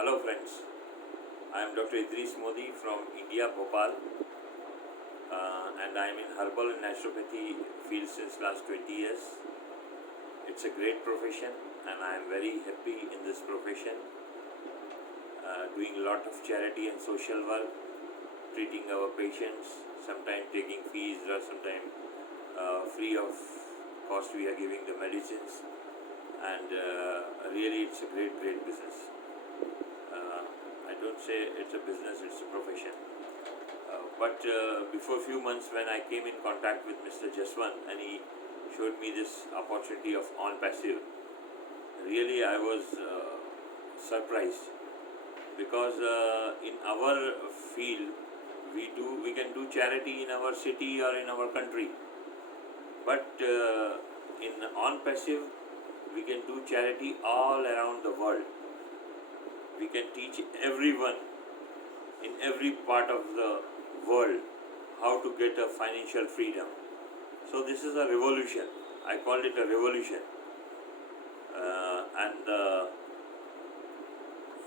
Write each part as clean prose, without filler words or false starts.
Hello friends, I am Dr. Idris Modi from India, Bhopal, and I am in herbal and naturopathy field since last 20 years. It's a great profession and I am very happy in this profession, doing a lot of charity and social work, treating our patients, sometimes taking fees or sometimes free of cost we are giving the medicines, and really it's a great business. I don't say it's a business, it's a profession. But before a few months, when I came in contact with Mr. Jaswant and he showed me this opportunity of on passive, really I was surprised because in our field we can do charity in our city or in our country, but in on passive we can do charity all around the world. We can teach everyone in every part of the world how to get a financial freedom. So this is a revolution. I called it a revolution. And the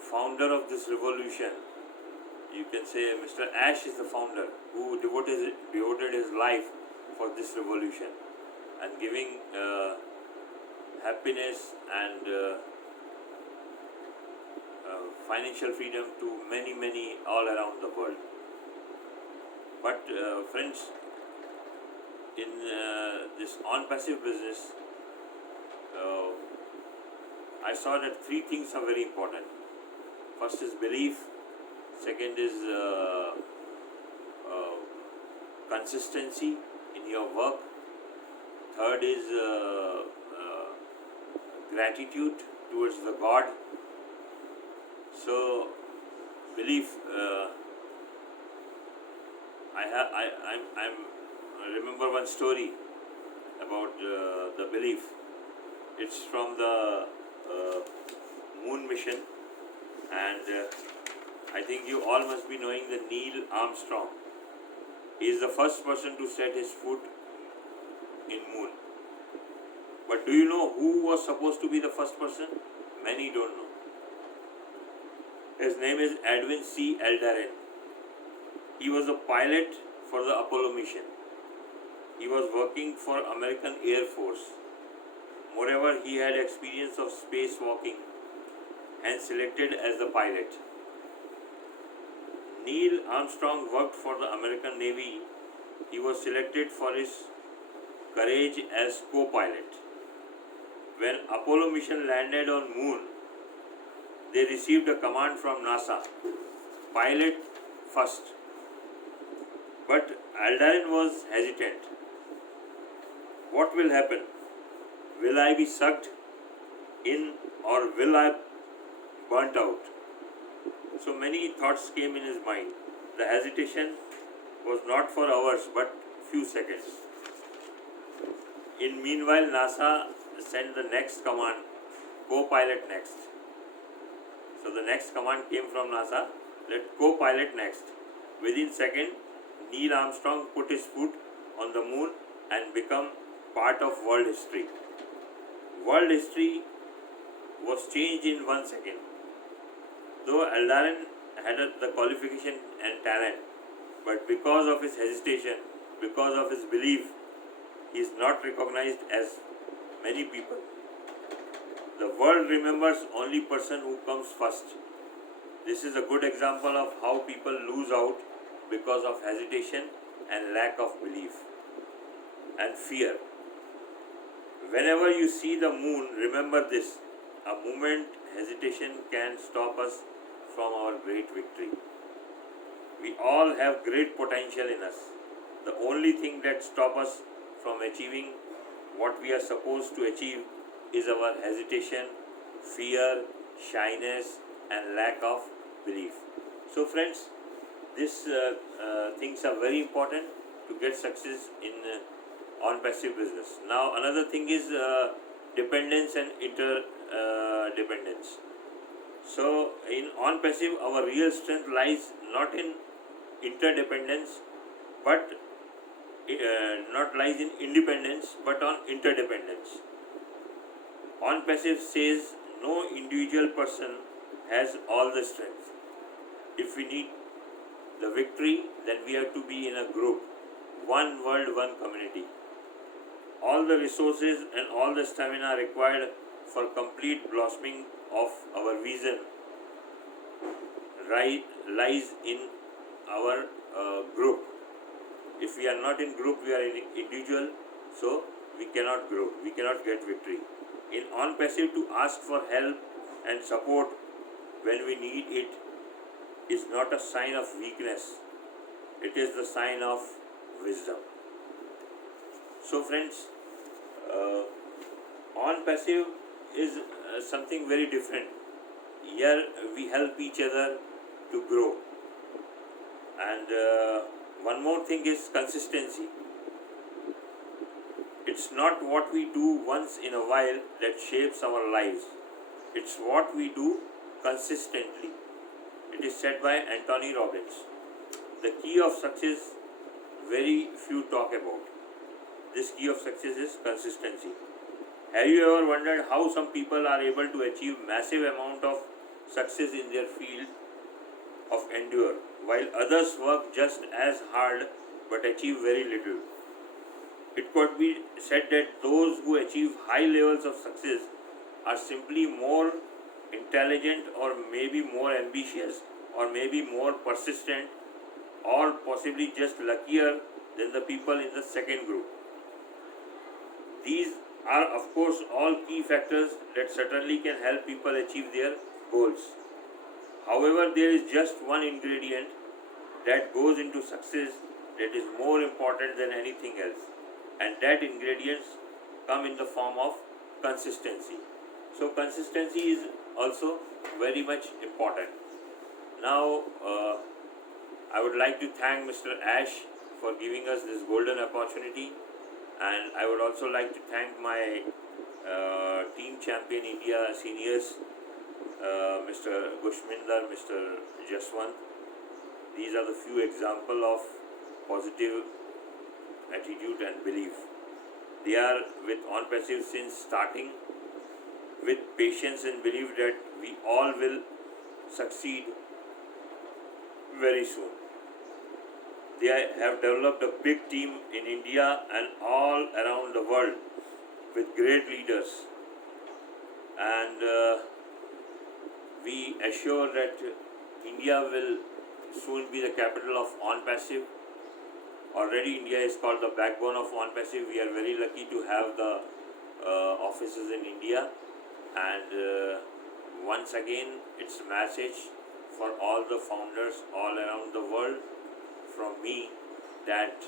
founder of this revolution, you can say Mr. Ash is the founder who devoted his life for this revolution and giving happiness and financial freedom to many all around the world. But friends, in this on passive business, I saw that three things are very important. First is belief, second is consistency in your work, third is gratitude towards the God. So belief, I remember one story about the belief. It's from the moon mission, and I think you all must be knowing the Neil Armstrong. He is the first person to set his foot in moon. But do you know who was supposed to be the first person? Many don't know. His name is Edwin C. Aldrin. He was a pilot for the Apollo mission. He was working for American Air Force. Moreover, he had experience of spacewalking and selected as the pilot. Neil Armstrong worked for the American Navy. He was selected for his courage as co-pilot. When Apollo mission landed on moon, they received a command from NASA, pilot first. But Aldrin was hesitant. What will happen? Will I be sucked in or will I burnt out? So many thoughts came in his mind. The hesitation was not for hours but few seconds. In meanwhile, NASA sent the next command, co-pilot next. So the next command came from NASA, let co-pilot next. Within second, Neil Armstrong put his foot on the moon and become part of world history. World history was changed in 1 second. Though Aldrin had the qualification and talent, but because of his hesitation, because of his belief, he is not recognized as many people. The world remembers only person who comes first. This is a good example of how people lose out because of hesitation and lack of belief and fear. Whenever you see the moon, remember this: a moment hesitation can stop us from our great victory. We all have great potential in us. The only thing that stops us from achieving what we are supposed to achieve is our hesitation, fear, shyness, and lack of belief. So friends, these things are very important to get success in on passive business. Now another thing is dependence and interdependence. So in on passive, our real strength lies not in interdependence, but not lies in independence, but on interdependence. On passive says no individual person has all the strength. If we need the victory, then we have to be in a group, one world, one community. All the resources and all the stamina required for complete blossoming of our vision lies in our group. If we are not in group, we are in individual, so we cannot grow, we cannot get victory. In on passive, to ask for help and support when we need it is not a sign of weakness, it is the sign of wisdom. So friends, on passive is something very different. Here we help each other to grow. And one more thing is consistency. It's not what we do once in a while that shapes our lives. It's what we do consistently. It is said by Anthony Robbins. The key of success, very few talk about. This key of success is consistency. Have you ever wondered how some people are able to achieve massive amount of success in their field of endeavor, while others work just as hard but achieve very little? It could be said that those who achieve high levels of success are simply more intelligent, or maybe more ambitious, or maybe more persistent, or possibly just luckier than the people in the second group. These are, of course, all key factors that certainly can help people achieve their goals. However, there is just one ingredient that goes into success that is more important than anything else, and that ingredients come in the form of consistency. So consistency is also very much important. Now I would like to thank Mr. Ash for giving us this golden opportunity, and I would also like to thank my team champion India seniors, Mr. Gushminder, Mr. Jaswant. These are the few examples of positive attitude and belief. They are with On Passive since starting, with patience and belief that we all will succeed very soon. They have developed a big team in India and all around the world with great leaders, and we assure that India will soon be the capital of On Passive. Already India is called the backbone of On Passive. We are very lucky to have the offices in India, and once again it's a message for all the founders all around the world from me that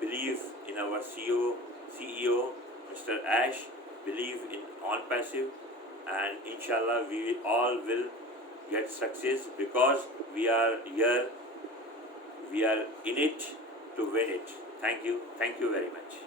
believe in our CEO Mr. Ash, believe in On Passive, and inshallah we all will get success because we are here, we are in it to win it. Thank you very much.